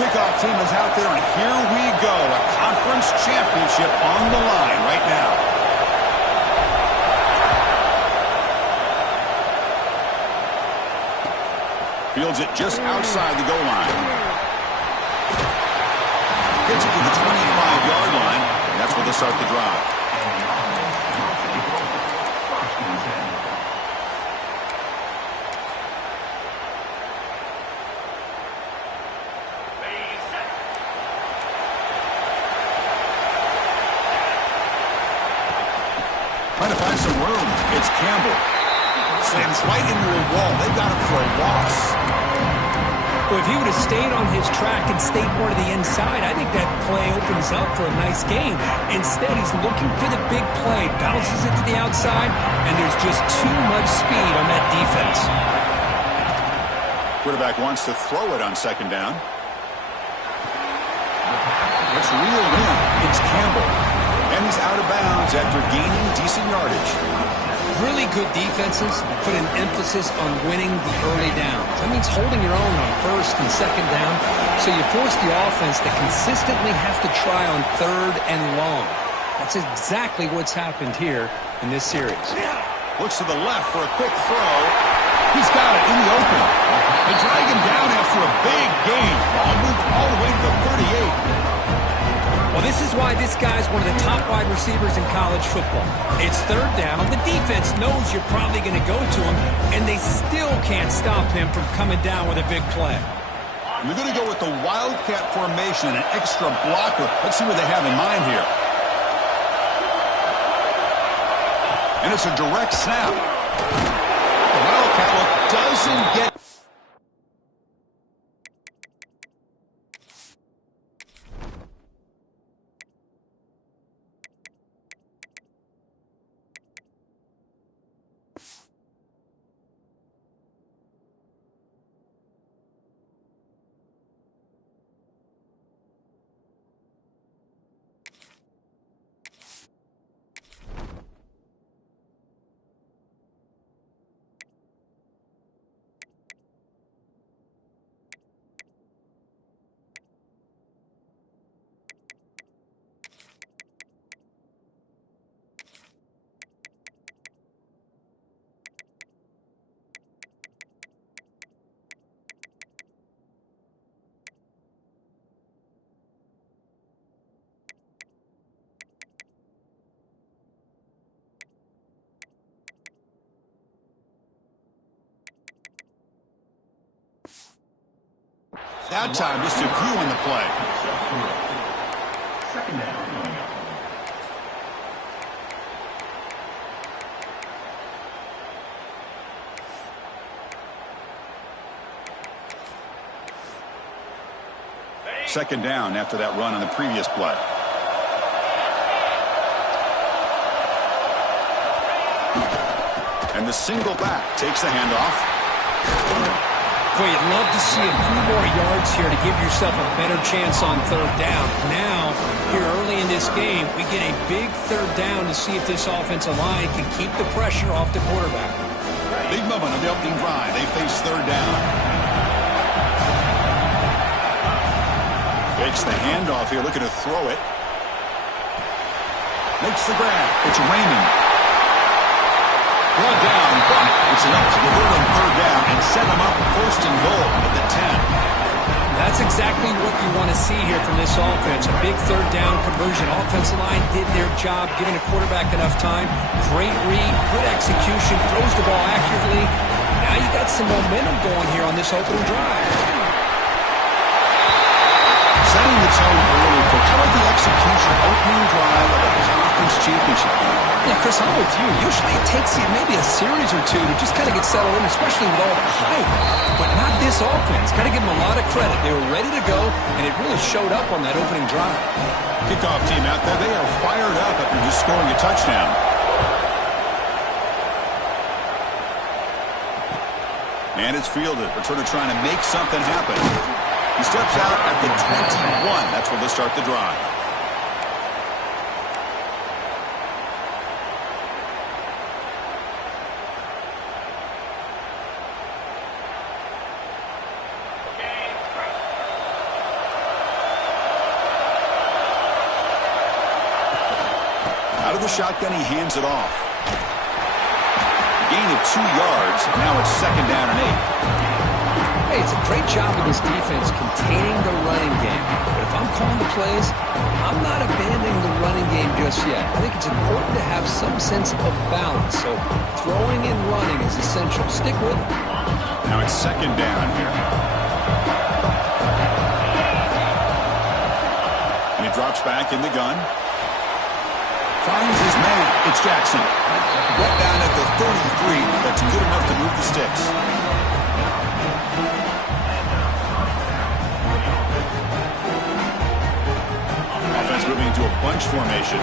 kickoff team is out there, and here we go. A conference championship on the line right now. Fields it just outside the goal line. Gets it to the 25-yard line, and that's where they start the drive. Trying to find some room. It's Campbell. Slams right into a wall. They got him for a loss. Well, if he would have stayed on his track and stayed more to the inside, I think that play opens up for a nice game. Instead, he's looking for the big play, bounces it to the outside, and there's just too much speed on that defense. Quarterback wants to throw it on second down. Let's reel in. It's Campbell. And he's out of bounds after gaining decent yardage. Really good defenses put an emphasis on winning the early downs. That means holding your own on first and second down, so you force the offense to consistently have to try on third and long. That's exactly what's happened here in this series. Looks to the left for a quick throw. He's got it in the open. They drag him down after a big gain. Ball moved all the way to the 38. Well, this is why this guy's one of the top wide receivers in college football. It's third down. The defense knows you're probably going to go to him, and they still can't stop him from coming down with a big play. You're going to go with the Wildcat formation and an extra blocker. Let's see what they have in mind here. And it's a direct snap. The Wildcat doesn't get... That time, just a few on the play. Second down. Second down after that run on the previous play. And the single back takes the handoff. Boy, you'd love to see a few more yards here to give yourself a better chance on third down. Now, here early in this game, we get a big third down to see if this offensive line can keep the pressure off the quarterback. Big moment on the opening drive. They face third down. Fakes the handoff here, looking to throw it. Makes the grab. It's Raymond. Brought down, but it's enough to convert on third down and set them up first and goal at the 10. That's exactly what you want to see here from this offense. A big third down conversion. Offensive line did their job, giving the quarterback enough time. Great read, good execution, throws the ball accurately. Now you got some momentum going here on this opening drive. Setting the tone early, Coach. How about the execution opening drive of a conference championship? Yeah, Chris, I'm with you. Usually it takes you maybe a series or two to just kind of get settled in, especially with all the hype. But not this offense. Got to give them a lot of credit. They were ready to go, and it really showed up on that opening drive. Kickoff team out there. They are fired up after just scoring a touchdown. And it's fielded. Returner trying to make something happen. He steps out at the 21. That's where they'll start the drive. shotgun, he hands it off. Gain of 2 yards. Now it's 2nd down and 8. Hey, it's a great job of this defense containing the running game. But if I'm calling the plays, I'm not abandoning the running game just yet. I think it's important to have some sense of balance. So throwing and running is essential. Stick with it. Now it's 2nd down here. And he drops back in the gun. Finds his man. It's Jackson. Brought down at the 33. That's good enough to move the sticks. Offense moving into a bunch formation.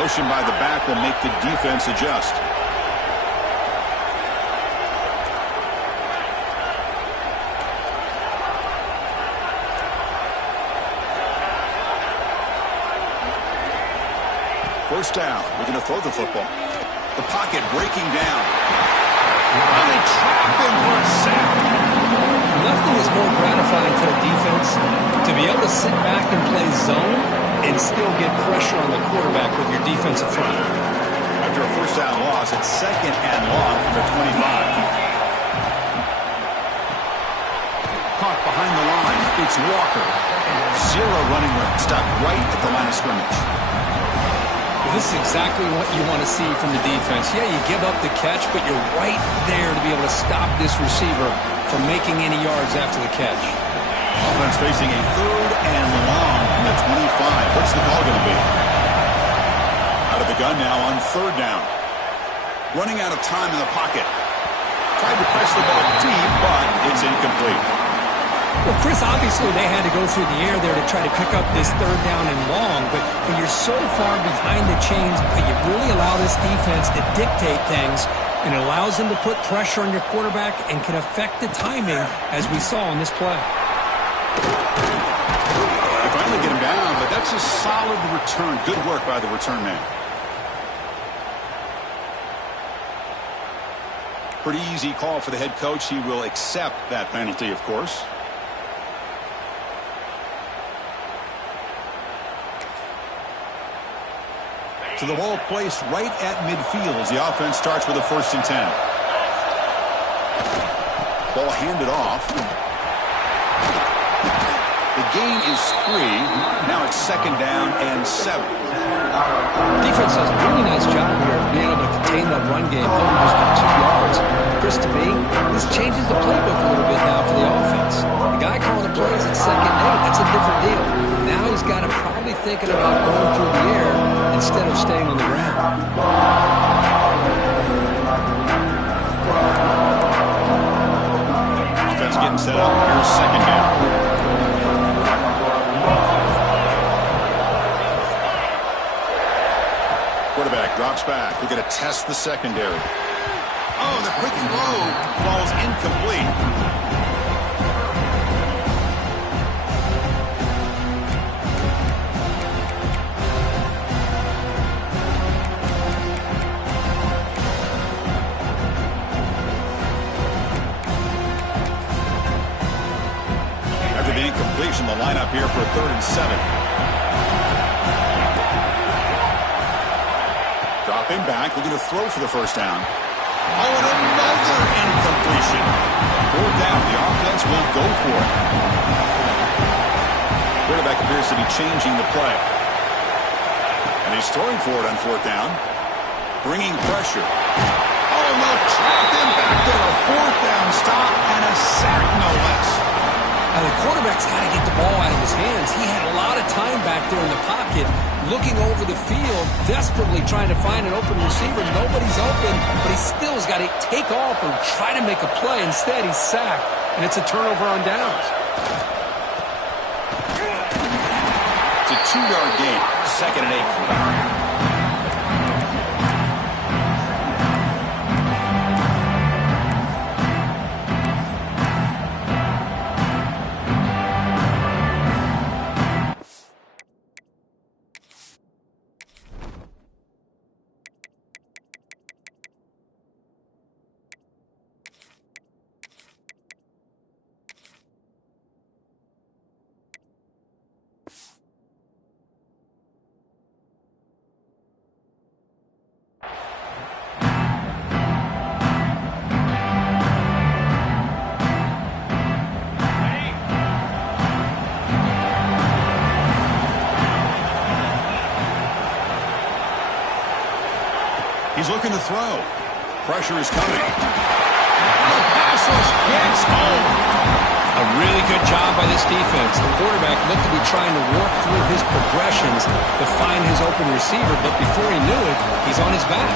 Motion by the back will make the defense adjust. First down. We're going to throw the football. The pocket breaking down. And they trap him for a sack. Nothing is more gratifying for a defense to be able to sit back and play zone and still get pressure on the quarterback with your defensive front. After a first down loss, it's 2nd and long from the 25. Caught behind the line. It's Walker. 0 running room. Stopped right at the line of scrimmage. This is exactly what you want to see from the defense. Yeah, you give up the catch, but you're right there to be able to stop this receiver from making any yards after the catch. Offense facing a 3rd and long from the 25. What's the call going to be? Out of the gun now on 3rd down. Running out of time in the pocket. Tried to press the ball deep, but it's incomplete. Well, Chris, obviously they had to go through the air there to try to pick up this 3rd down and long, but when you're so far behind the chains, you really allow this defense to dictate things, and it allows them to put pressure on your quarterback and can affect the timing, as we saw on this play. They finally get him down, but that's a solid return. Good work by the return man. Pretty easy call for the head coach. He will accept that penalty, of course. So the ball placed right at midfield as the offense starts with a 1st and 10. Ball handed off. The gain is 3. Now it's 2nd down and 7. Defense does a really nice job here of being able to contain that run game, holding just for 2 yards. Chris, to me, this changes the playbook a little bit now for the offense. The guy calling the plays at 2nd and 8, that's a different deal. Now he's got to probably thinking about going through the air instead of staying on the ground. Offense getting set up. Here's 2nd down. Quarterback drops back. We're going to test the secondary. Oh, the quick throw falls incomplete. After the incompletion, the lineup here for 3rd and 7. Dropping back, looking to throw for the 1st down. Oh, and another incompletion. 4th down, the offense will go for it. Quarterback appears to be changing the play. And he's throwing for it on 4th down. Bringing pressure. Oh, and they'll trap him back there. A 4th down stop and a sack, no less. Now, the quarterback's got to get the ball out of his hands. He had a lot of time back there in the pocket, looking over the field, desperately trying to find an open receiver. Nobody's open, but he still has got to take off and try to make a play. Instead, he's sacked, and it's a turnover on downs. It's a 2-yard gain, 2nd and 8. He's looking to throw. Pressure is coming. The pass rush hits home. A really good job by this defense. The quarterback looked to be trying to work through his progressions to find his open receiver, but before he knew it, he's on his back.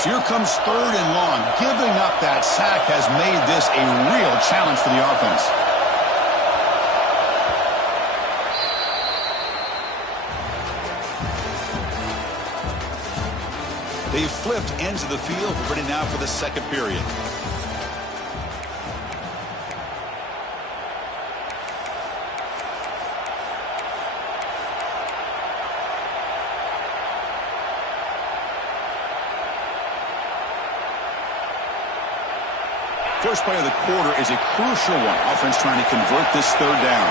So here comes 3rd and long. Giving up that sack has made this a real challenge for the offense. They've flipped ends of the field, ready now for the second period. First play of the quarter is a crucial one. Offense trying to convert this 3rd down.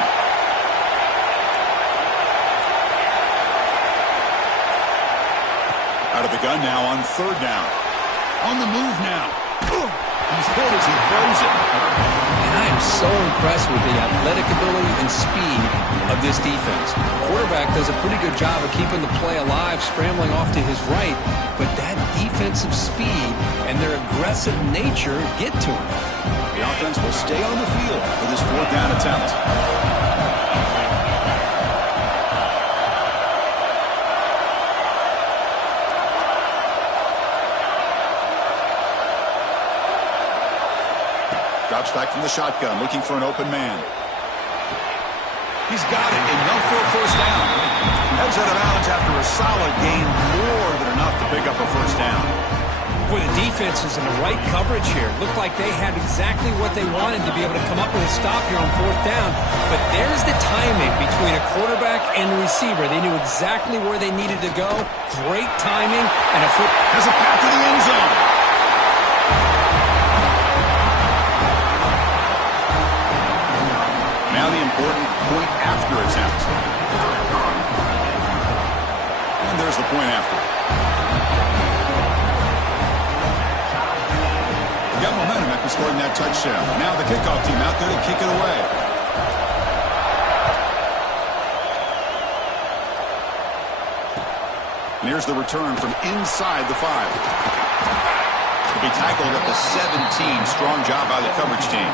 Out of the gun now on 3rd down. On the move now. He's hit as he throws it. And I am so impressed with the athletic ability and speed of this defense. The quarterback does a pretty good job of keeping the play alive, scrambling off to his right, but that defensive speed and their aggressive nature get to him. The offense will stay on the field for this 4th down attempt. Drops back from the shotgun, looking for an open man. He's got it, enough for a 1st down. Heads out of bounds after a solid gain, more than enough to pick up a 1st down. Boy, the defense is in the right coverage here. Looked like they had exactly what they wanted to be able to come up with a stop here on 4th down. But there's the timing between a quarterback and a receiver. They knew exactly where they needed to go. Great timing and a foot. Has a path to the end zone. Now the important point after attempt. And there's the point after. Got momentum after scoring that touchdown. Now the kickoff team out there to kick it away. And here's the return from inside the 5. To be tackled at the 17. Strong job by the coverage team.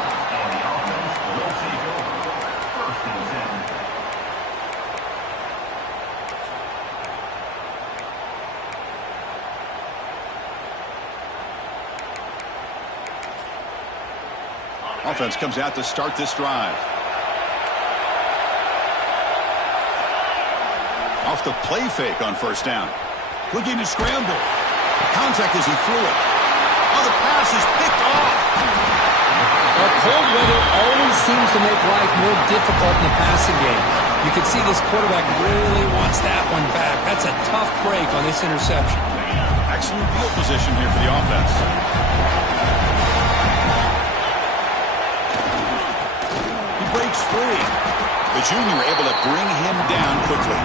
Offense comes out to start this drive. Off the play fake on 1st down. Looking to scramble. Contact as he threw it. Oh, the pass is picked off. Well, cold weather always seems to make life more difficult in the passing game. You can see this quarterback really wants that one back. That's a tough break on this interception. Excellent field position here for the offense. Breaks free. The junior able to bring him down quickly.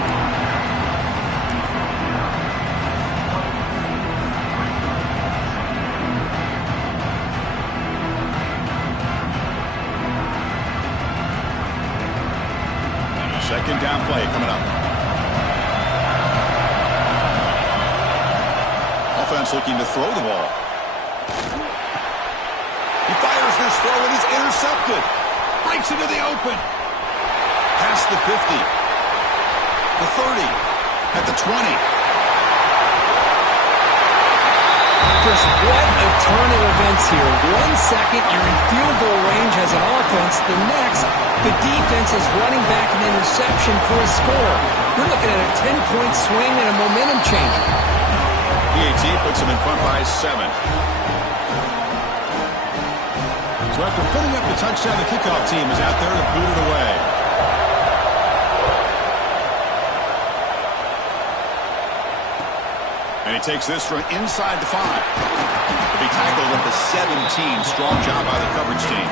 Second down play coming up. Offense looking to throw the ball. He fires this throw and it's intercepted. Breaks into the open. Past the 50. The 30. At the 20. Just what a turn of events here. 1 second, you're in field goal range as an offense. The next, the defense is running back an interception for a score. You're looking at a 10-point swing and a momentum changer. PAT puts him in front by 7. So after putting up the touchdown, the kickoff team is out there to boot it away. And he takes this from inside the 5. To be tackled at the 17. Strong job by the coverage team.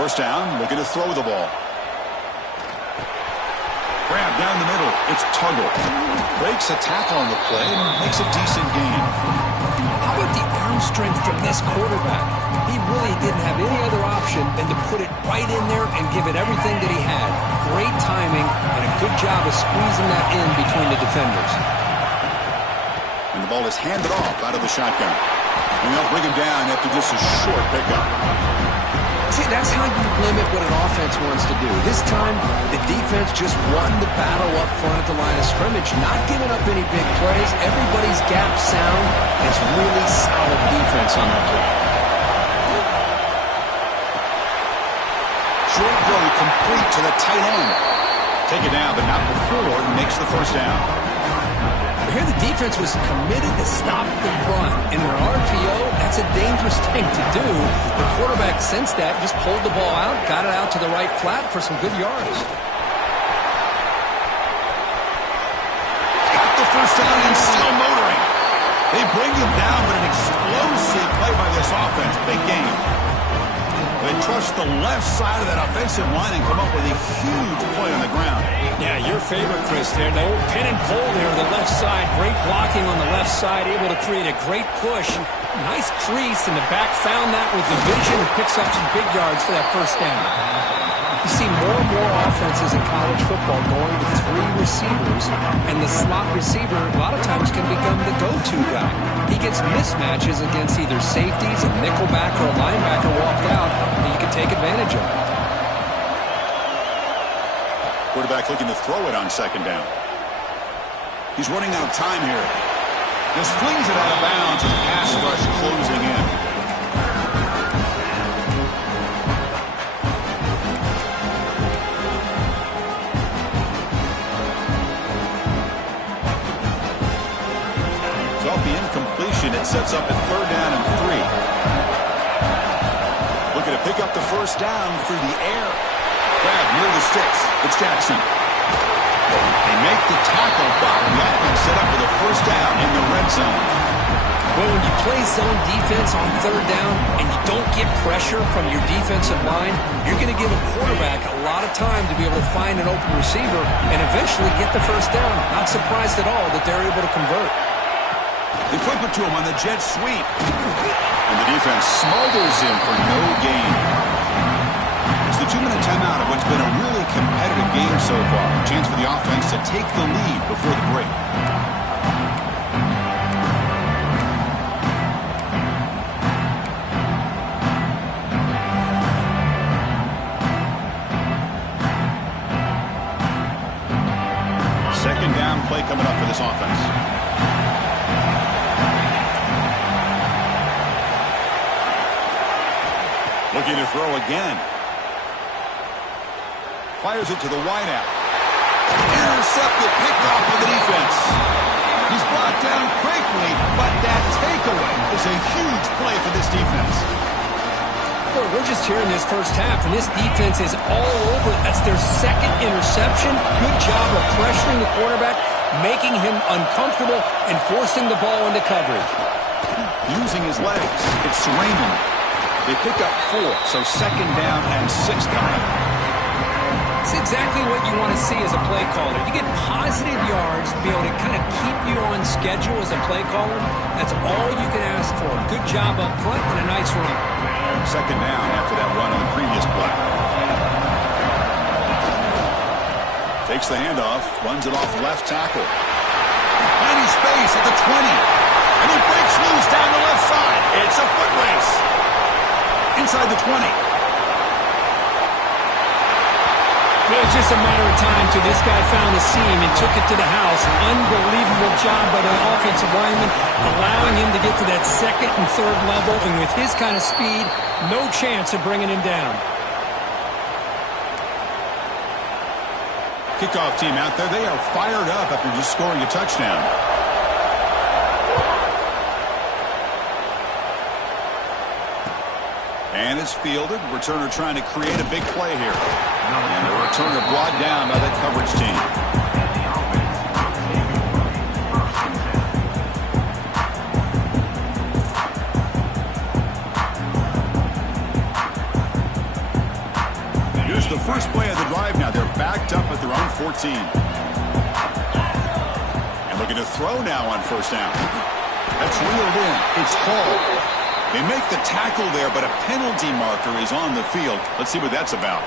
First down, looking to throw the ball. Grab down the middle. It's Tuggle. Breaks a tackle on the play and makes a decent gain. How about the arm strength from this quarterback? He really didn't have any other option than to put it right in there and give it everything that he had. Great timing and a good job of squeezing that in between the defenders. And the ball is handed off out of the shotgun. And they'll bring him down after just a short pickup. See, that's how you limit what an offense wants to do. This time, the defense just won the battle up front at the line of scrimmage, not giving up any big plays. Everybody's gap sound. It's really solid defense on that play. Short throw complete to the tight end. Take it down, but not before he makes the first down. Here the defense was committed to stop the run. In an RPO, that's a dangerous thing to do. The quarterback sensed that, just pulled the ball out, got it out to the right flat for some good yards. Got the first down and still motoring. They bring him down, but an explosive play by this offense. Big game. They trust the left side of that offensive line and come up with a huge play on the ground. Yeah, your favorite, Chris, there. The old pin and pull there on the left side. Great blocking on the left side, able to create a great push. Nice crease, and the back found that with the vision and picks up some big yards for that first down. You see more and more offenses in college football going to 3 receivers, and the slot receiver a lot of times can become the go-to guy. He gets mismatches against either safeties, a nickelback, or a linebacker walked out, and you can take advantage of it. Quarterback looking to throw it on second down. He's running out of time here. Just flings it out of bounds, and pass rush closing in. So off the incompletion, it sets up at third down and 3. Looking to pick up the first down through the air. Grab near the sticks. It's Jackson. They make the tackle, but the offense set up with a first down in the red zone. Well, when you play zone defense on third down and you don't get pressure from your defensive line, you're going to give a quarterback a lot of time to be able to find an open receiver and eventually get the first down. Not surprised at all that they're able to convert. They flip it to him on the jet sweep. And the defense smothers him for no gain. It's the 2-minute timeout of what's been a really competitive game so far. A chance for the offense to take the lead before the break. Second down play coming up for this offense. Looking to throw again. Fires it to the wideout. Intercepted, picked off by the defense. He's brought down quickly, but that takeaway is a huge play for this defense. Well, we're just here in this first half, and this defense is all over. That's their second interception. Good job of pressuring the quarterback, making him uncomfortable, and forcing the ball into coverage. Using his legs. It's Raymond. They pick up 4, so second down and 6 coming up. It's exactly what you want to see as a play caller. You get positive yards to be able to kind of keep you on schedule as a play caller. That's all you can ask for. Good job up front and a nice run. Second down after that run on the previous play. Takes the handoff, runs it off left tackle. Finding space at the 20. And he breaks loose down the left side. It's a foot race. Inside the 20. It was just a matter of time till this guy found the seam and took it to the house. Unbelievable job by the offensive lineman, allowing him to get to that second and third level, and with his kind of speed, no chance of bringing him down. Kickoff team out there, they are fired up after just scoring a touchdown. And it's fielded. Returner trying to create a big play here. And the returner brought down by that coverage team. 13. And looking to throw now on first down. That's reeled in. It's Hall. They make the tackle there, but a penalty marker is on the field. Let's see what that's about.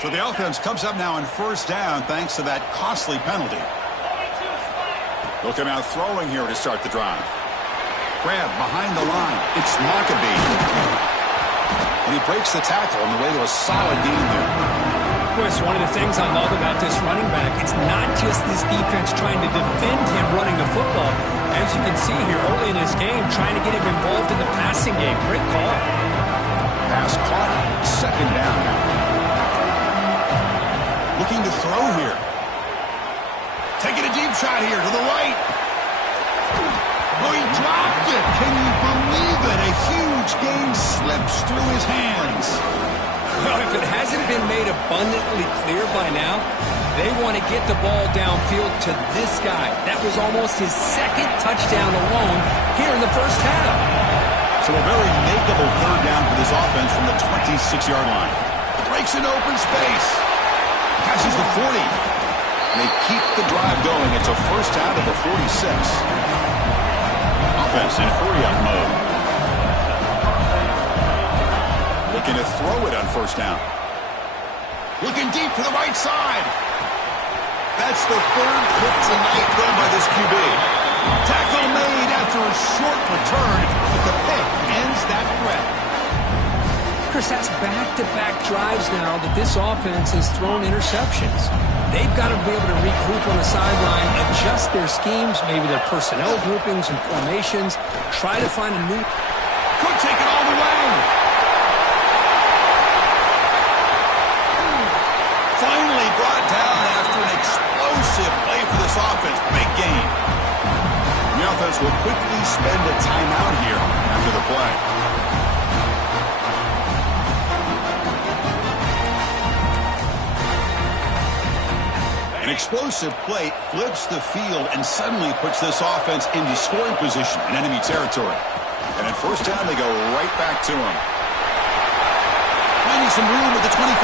So the offense comes up now on first down thanks to that costly penalty. They'll come out throwing here to start the drive. Grab behind the line. It's Maccabee. And he breaks the tackle on the way to a solid gain there. Chris, one of the things I love about this running back, it's not just this defense trying to defend him running the football. As you can see here early in this game, trying to get him involved in the passing game. Great call. Pass caught. Second down now. Looking to throw here. Taking a deep shot here to the right. Oh, he dropped it. Can you believe it? A huge gain slips through his hands. Well, if it hasn't been made abundantly clear by now, they want to get the ball downfield to this guy. That was almost his second touchdown alone here in the first half. So a very makeable third down for this offense from the 26-yard line. Breaks an open space. Passes the 40. They keep the drive going. It's a first down to the 46. Offense in hurry-up mode. Looking to throw it on first down. Looking deep to the right side. That's the third pick tonight thrown by this QB. Tackle made after a short return, but the pick ends that threat. Chris, that's back-to-back drives now that this offense has thrown interceptions. They've got to be able to regroup on the sideline, adjust their schemes, maybe their personnel groupings and formations, try to find a new... Could take it all the way. Finally brought down after an explosive play for this offense. Big game. The offense will quickly spend a timeout here after the play. An explosive play flips the field and suddenly puts this offense into scoring position in enemy territory. And at first down, they go right back to him. Finding some room at the 25.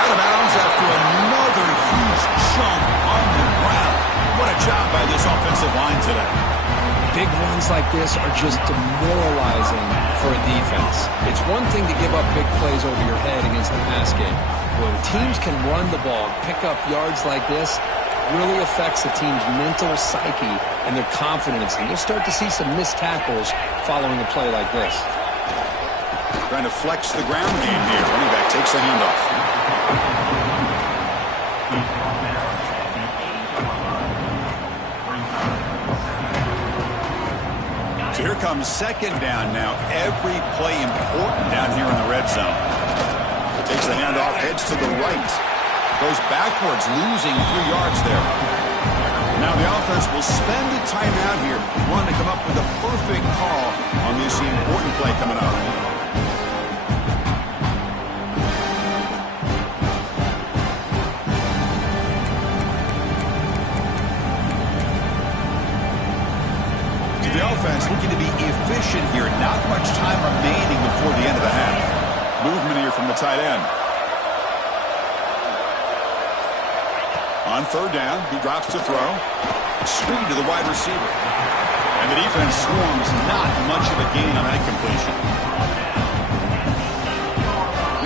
Out of bounds after another huge chunk on the ground. What a job by this offensive line today. Big runs like this are just demoralizing for a defense. It's one thing to give up big plays over your head against the pass game. When teams can run the ball, pick up yards like this, really affects the team's mental psyche and their confidence. And you'll start to see some missed tackles following a play like this. Trying to flex the ground game here. Running back takes the handoff. So here comes second down now. Every play important down here in the red zone. Takes the handoff, heads to the right. Goes backwards, losing 3 yards there. Now the offense will spend a timeout here. Wanting to come up with a perfect call on this important play coming up. So the offense looking to be efficient here. Not much time remaining before the end of the half. Movement here from the tight end. On third down, he drops to throw. Screen to the wide receiver. And the defense swarms, not much of a gain on that completion.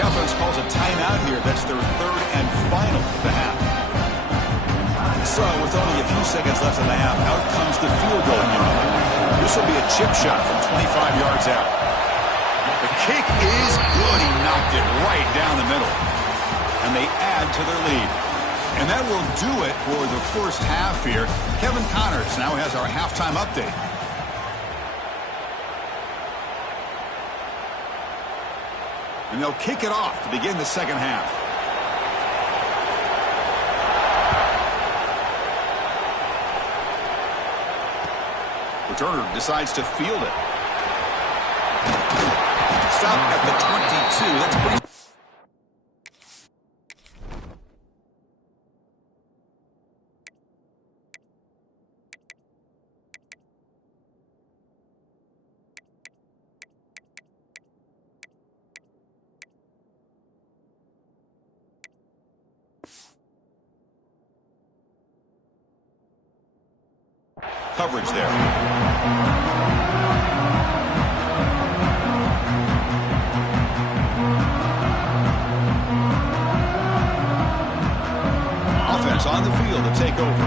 The offense calls a timeout here. That's their third and final of the half. So, with only a few seconds left in the half, out comes the field goal unit. This will be a chip shot from 25 yards out. The kick is good. He knocked it right down the middle. And they add to their lead. And that will do it for the first half here. Kevin Connors now has our halftime update. And they'll kick it off to begin the second half. Returner decides to field it. Stop at the 22. That's pretty... coverage there. Offense on the field to take over.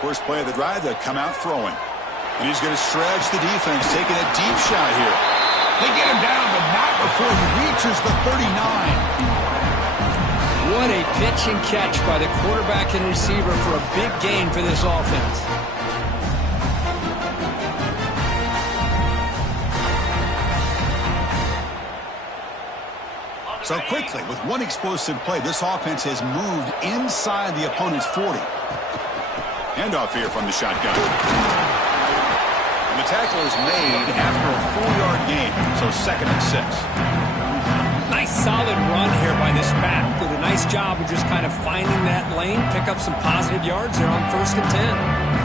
First play of the drive, they come out throwing. And he's going to stretch the defense, taking a deep shot here. They get him down, but not before he reaches the 39. What a pitch and catch by the quarterback and receiver for a big gain for this offense. So quickly, with one explosive play, this offense has moved inside the opponent's 40. Handoff here from the shotgun. And the tackle is made after a 4-yard gain, so 2nd and 6. Nice solid run here by this back. Did a nice job of just kind of finding that lane, pick up some positive yards there on 1st and 10.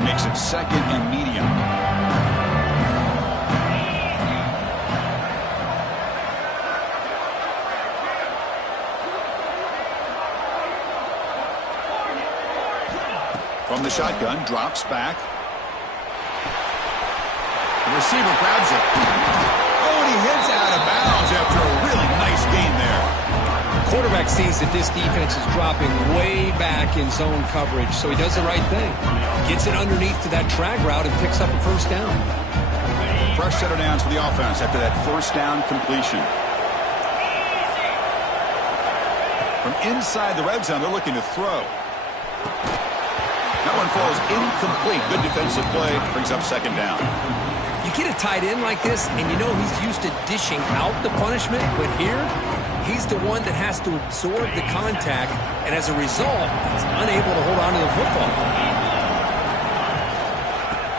Makes it 2nd and medium. From the shotgun, drops back. The receiver grabs it. Oh, and he hits out of bounds after a really nice gain there. Quarterback sees that this defense is dropping way back in zone coverage, so he does the right thing. Gets it underneath to that drag route and picks up a 1st down. Fresh set of downs for the offense after that 1st down completion. From inside the red zone, they're looking to throw. That one falls incomplete. Good defensive play. Brings up 2nd down. You get a tight end like this, and you know he's used to dishing out the punishment, but here, he's the one that has to absorb the contact, and as a result, he's unable to hold on to the football.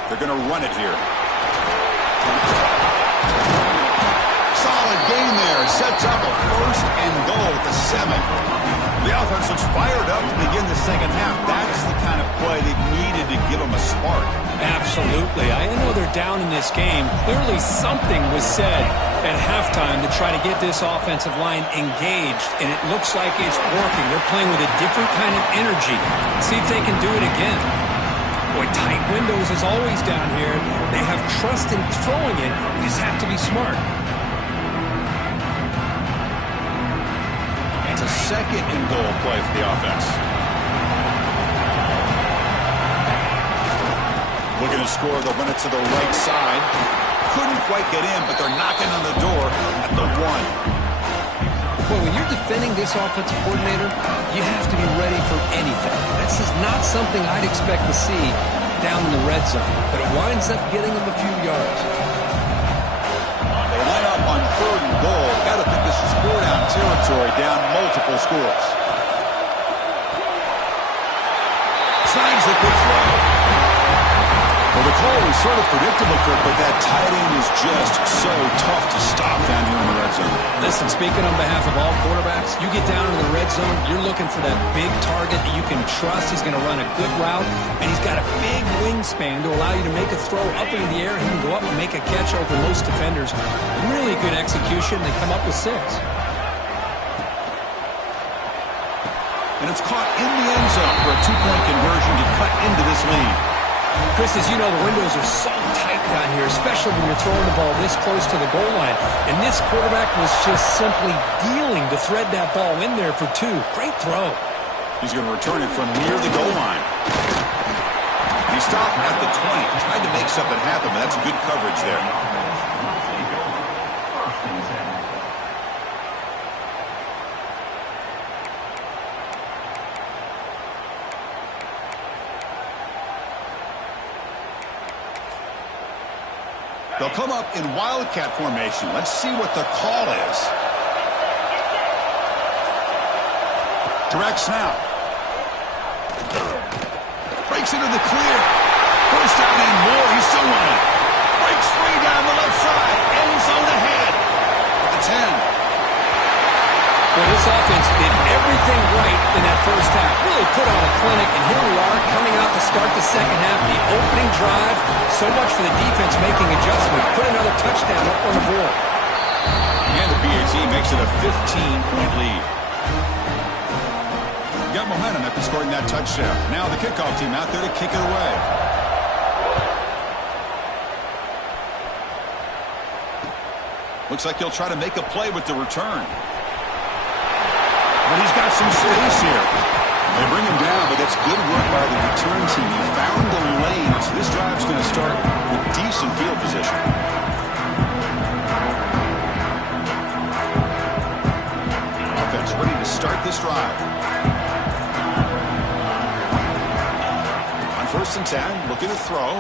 They're going to run it here. Solid gain there. Sets up a 1st and goal at the 7. The offense looks fired up to begin the 2nd half. That's the kind of play they needed to give them a spark. Absolutely. I know they're down in this game. Clearly something was said at halftime to try to get this offensive line engaged, and it looks like it's working. They're playing with a different kind of energy. See if they can do it again. Boy, tight windows as always down here. They have trust in throwing it. You just have to be smart. It's a 2nd and goal play for the offense. Looking to score, they'll run it to the right side. Couldn't quite get in, but they're knocking on the door at the 1. Boy, when you're defending this offensive coordinator, you have to be ready for anything. This is not something I'd expect to see down in the red zone, but it winds up getting them a few yards. They line up on 3rd and goal. Got to think this is 4-down territory, down multiple scores. Signs the good throw. Well, the call was sort of predictable, but that tight end is just so tough to stop down here in the red zone. Listen, speaking on behalf of all quarterbacks, you get down in the red zone, you're looking for that big target that you can trust. He's going to run a good route, and he's got a big wingspan to allow you to make a throw up into the air. He can go up and make a catch over most defenders. Really good execution. They come up with 6. And it's caught in the end zone for a 2-point conversion to cut into this lead. Chris, as you know, the windows are so tight down here, especially when you're throwing the ball this close to the goal line. And this quarterback was just simply dealing to thread that ball in there for 2. Great throw. He's going to return it from near the goal line. He stopped at the 20, tried to make something happen, but that's good coverage there. They'll come up in wildcat formation. Let's see what the call is. Direct snap. Breaks into the clear. First down and more. He's still running. Breaks free down the left side. End zone ahead. At the 10. Well, this offense did everything right in that first half. Really put on a clinic, and here we are second half, the opening drive, so much for the defense making adjustments. Put another touchdown up on the board. And the BAT makes it a 15-point lead. Got momentum after scoring that touchdown. Now the kickoff team out there to kick it away. Looks like he'll try to make a play with the return. But he's got some space here. They bring him down, but that's good work by the return team. He found the lane, so this drive's going to start with decent field position. Offense ready to start this drive. On 1st and 10, looking to throw.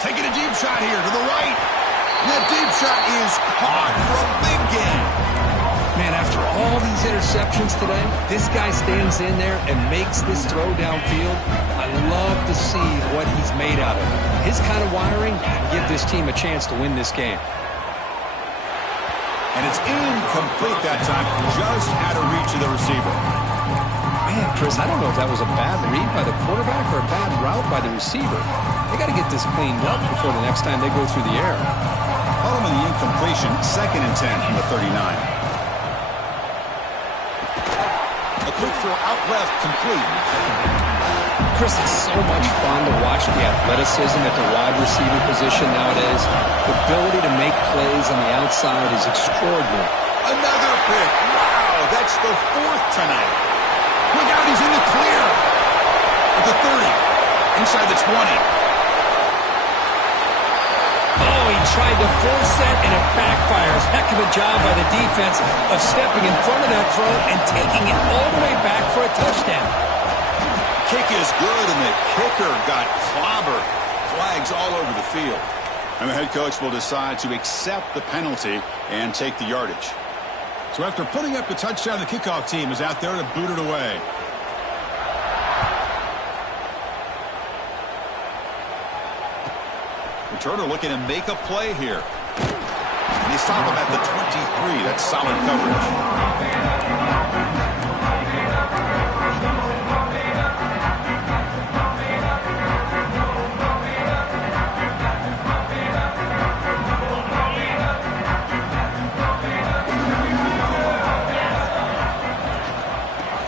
Taking a deep shot here to the right. That deep shot is caught for a big gain. Man, after all these interceptions today, this guy stands in there and makes this throw downfield. I love to see what he's made out of. His kind of wiring can give this team a chance to win this game. And it's incomplete that time, just out of reach of the receiver. Man, Chris, I don't know if that was a bad read by the quarterback or a bad route by the receiver. They got to get this cleaned up before the next time they go through the air. Following the incompletion, 2nd and 10 from the 39. A quick throw out left, complete. Chris, it's so much fun to watch the athleticism at the wide receiver position nowadays. The ability to make plays on the outside is extraordinary. Another pick. Wow, that's the 4th tonight. Look out, he's in the clear. At the 30, inside the 20. Oh, he tried to force that, and it backfires. Heck of a job by the defense of stepping in front of that throw and taking it all the way back for a touchdown. Kick is good, and the kicker got clobbered. Flags all over the field. And the head coach will decide to accept the penalty and take the yardage. So after putting up the touchdown, the kickoff team is out there to boot it away. Returner looking to make a play here. And they stop him at the 23. That's solid coverage.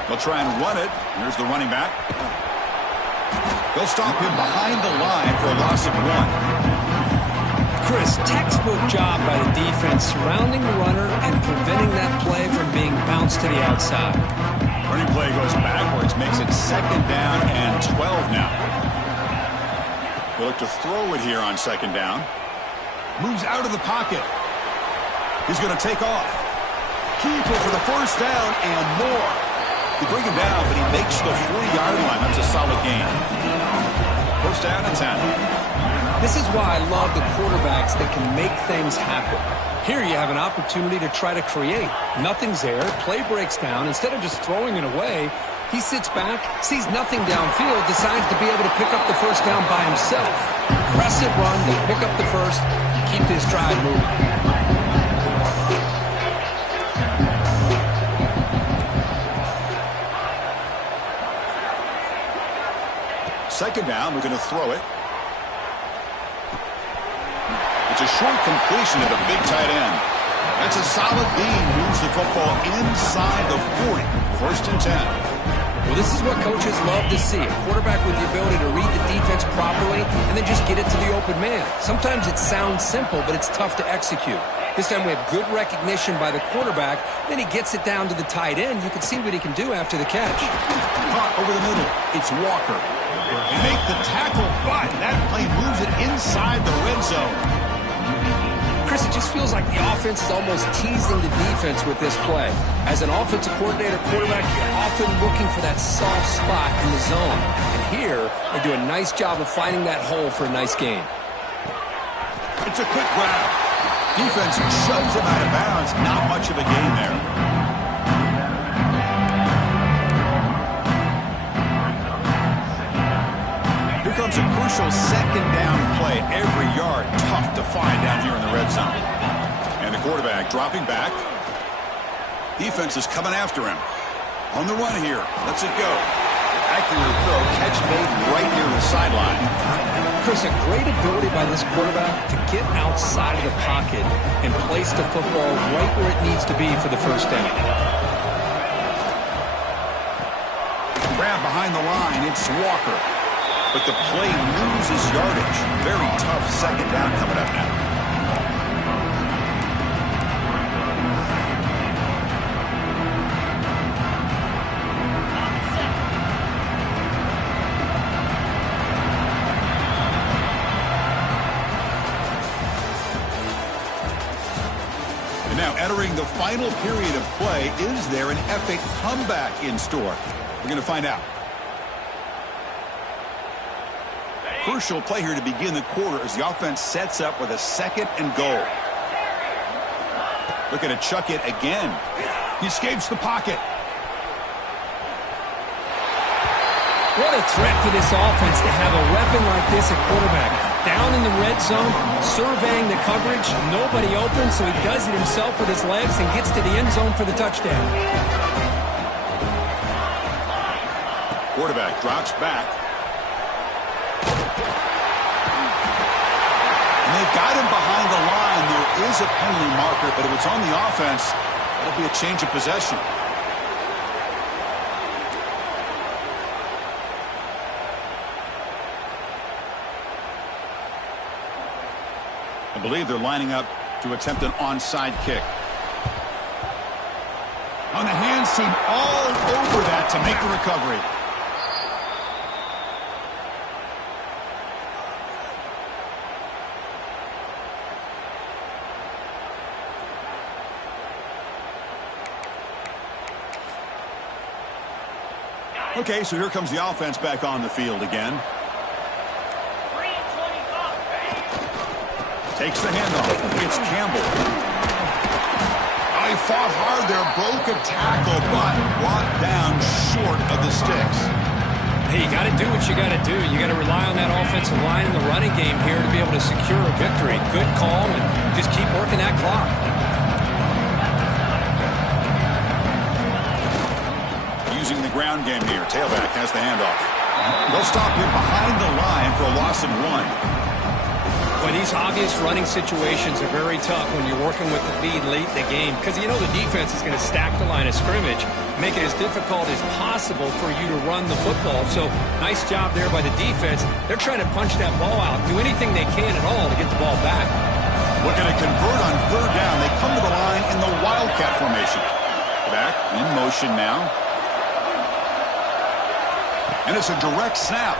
They'll try and run it. Here's the running back. They'll stop him behind the line for a loss of 1. Chris, textbook job by the defense surrounding the runner and preventing that play from being bounced to the outside. Running play goes backwards, makes it 2nd down and 12 now. They look to throw it here on 2nd down. Moves out of the pocket. He's going to take off. Keeper for the 1st down and more. They bring him down, but he makes the 40-yard line. That's a solid gain. 1st down and 10. This is why I love the quarterbacks that can make things happen. Here you have an opportunity to try to create. Nothing's there. Play breaks down. Instead of just throwing it away, he sits back, sees nothing downfield, decides to be able to pick up the 1st down by himself. Aggressive run, they pick up the 1st, keep this drive moving. 2nd down, we're going to throw it. It's a short completion to the big tight end. That's a solid beam. Moves the football inside the 40. 1st and 10. Well, this is what coaches love to see. A quarterback with the ability to read the defense properly and then just get it to the open man. Sometimes it sounds simple, but it's tough to execute. This time we have good recognition by the quarterback. Then he gets it down to the tight end. You can see what he can do after the catch. Caught over the middle. It's Walker. They make the tackle, but that play moves it inside the red zone. Chris, it just feels like the offense is almost teasing the defense with this play. As an offensive coordinator, quarterback, you're often looking for that soft spot in the zone. And here, they do a nice job of finding that hole for a nice gain. It's a quick grab. Defense shoves him out of bounds. Not much of a gain there. Here comes a crucial 2nd down play. Every yard tough to find down here in the red zone. And the quarterback dropping back. Defense is coming after him. On the run here. Let's it go. Accurate throw, catch made right near the sideline. Chris, a great ability by this quarterback to get outside of the pocket and place the football right where it needs to be for the first down. Grab behind the line, it's Walker. But the play loses yardage. Very tough second down coming up now. And now entering the final period of play, is there an epic comeback in store? We're going to find out. Crucial play here to begin the quarter as the offense sets up with a 2nd and goal. Looking to chuck it again. He escapes the pocket. What a threat for this offense to have a weapon like this at quarterback. Down in the red zone, surveying the coverage, nobody open, so he does it himself with his legs and gets to the end zone for the touchdown. Quarterback drops back. And they've got him behind the line. There is a penalty marker, but if it's on the offense, it'll be a change of possession. I believe they're lining up to attempt an onside kick. On the hands team, all over that to make the recovery. Okay, so here comes the offense back on the field again. Takes the handoff. It's Campbell. Oh, he fought hard there, broke a tackle, but brought down short of the sticks. Hey, you got to do what you got to do. You got to rely on that offensive line in the running game here to be able to secure a victory. Good call, and just keep working that clock. Using the ground game here. Tailback has the handoff. They'll stop him behind the line for a loss of 1. Well, these obvious running situations are very tough when you're working with the lead late in the game because you know the defense is going to stack the line of scrimmage, make it as difficult as possible for you to run the football. So nice job there by the defense. They're trying to punch that ball out, do anything they can at all to get the ball back. Looking to convert on 3rd down. They come to the line in the Wildcat formation. Back in motion now. And it's a direct snap.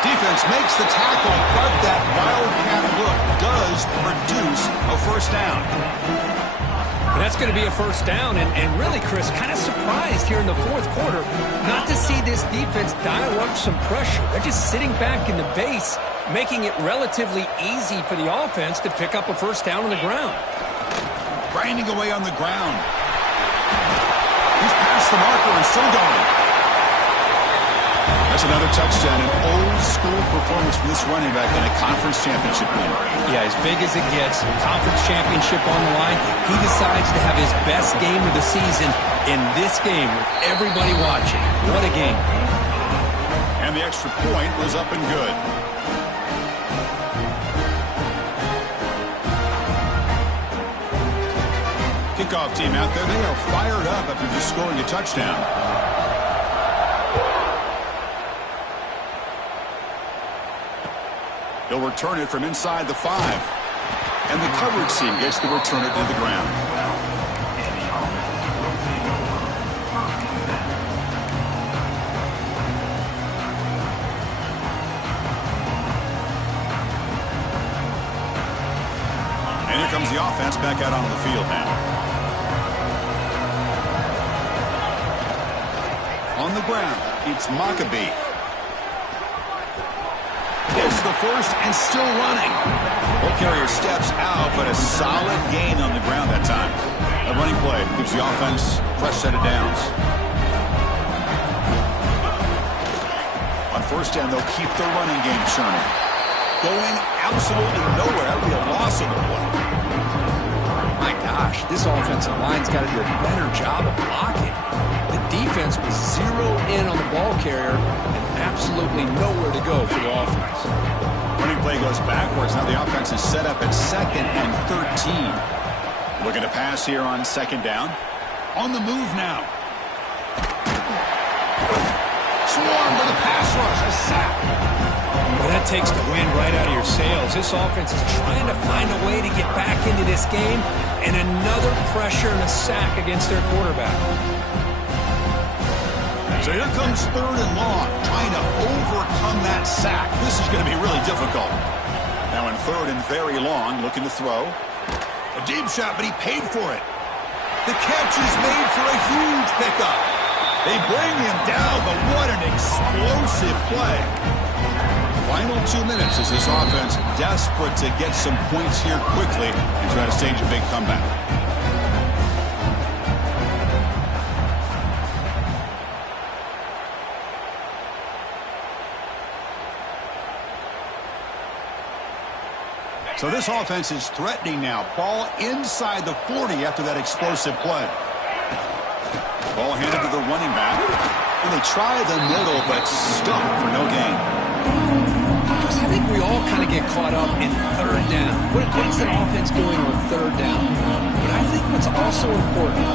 Defense makes the tackle, but that Wildcat look does produce a first down. But that's going to be a first down, and really, Chris, kind of surprised here in the 4th quarter not to see this defense dial up some pressure. They're just sitting back in the base, making it relatively easy for the offense to pick up a first down on the ground. Grinding away on the ground. He's past the marker and still going. That's another touchdown, an old-school performance from this running back in a conference championship win. Yeah, as big as it gets, conference championship on the line, he decides to have his best game of the season in this game with everybody watching. What a game. And the extra point was up and good. Kickoff team out there, they are fired up after just scoring a touchdown. He'll return it from inside the 5. And the coverage team gets to return it to the ground. And here comes the offense back out onto the field now. On the ground, it's Maccabee. It's the first and still running. Ball carrier steps out, but a solid gain on the ground that time. A running play gives the offense a fresh set of downs. On first down, they'll keep their running game churning. Going absolutely nowhere. That would be a loss of the play. My gosh, this offensive line's got to do a better job of blocking. The defense was zeroed in on the ball carrier and absolutely nowhere to go for the offense. Running play goes backwards. Now the offense is set up at 2nd and 13. Looking to pass here on 2nd down. On the move now. Swarm with a pass rush. A sack. Well, that takes the wind right out of your sails. This offense is trying to find a way to get back into this game, and another pressure and a sack against their quarterback. So here comes 3rd and long, trying to overcome that sack. This is going to be really difficult. Now in 3rd and very long, looking to throw. A deep shot, but he paid for it. The catch is made for a huge pickup. They bring him down, but what an explosive play. Final 2 minutes as this offense desperate to get some points here quickly and try to stage a big comeback. So this offense is threatening now. Ball inside the 40 after that explosive play. Ball handed to the running back. And they try the middle, but stuck for no gain. I think we all kind of get caught up in 3rd down. What is the offense doing on 3rd down? But I think what's also important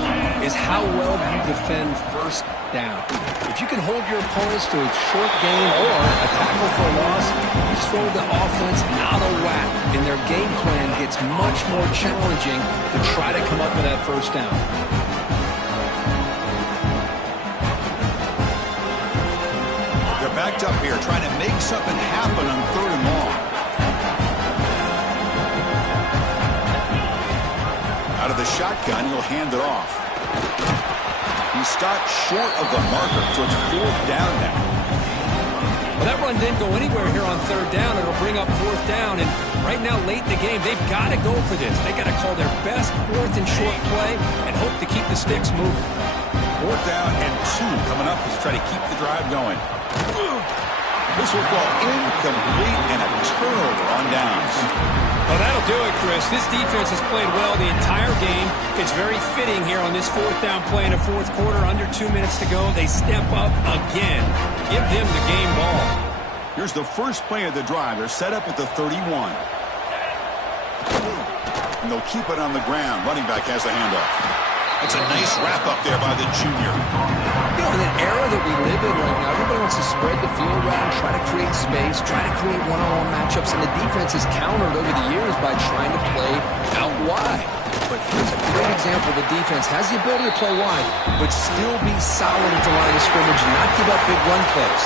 is how well you defend 1st down. If you can hold your opponents to a short gain or a tackle for a loss, you throw the offense out of whack, and their game plan gets much more challenging to try to come up with that 1st down. They're backed up here, trying to make something happen on 3rd and long. Out of the shotgun, he'll hand it off. He stopped short of the marker, so it's 4th down now. Well, that run didn't go anywhere here on 3rd down. It'll bring up 4th down, and right now, late in the game, they've got to go for this. They got to call their best 4th and short play and hope to keep the sticks moving. 4th down and 2 coming up as they try to keep the drive going. This will fall incomplete and a turnover on downs. Well, that'll do it, Chris. This defense has played well the entire game. It's very fitting here on this 4th down play in the 4th quarter. Under 2 minutes to go. They step up again. Give them the game ball. Here's the first play of the drive. They're set up at the 31. And they'll keep it on the ground. Running back has the handoff. It's a nice wrap-up there by the junior. You know, in an era that we live in right now, everybody wants to spread the field around, try to create space, try to create one-on-one matchups, and the defense has countered over the years by trying to play out wide. But here's a great example. The defense has the ability to play wide, but still be solid at the line of scrimmage and not give up big run plays.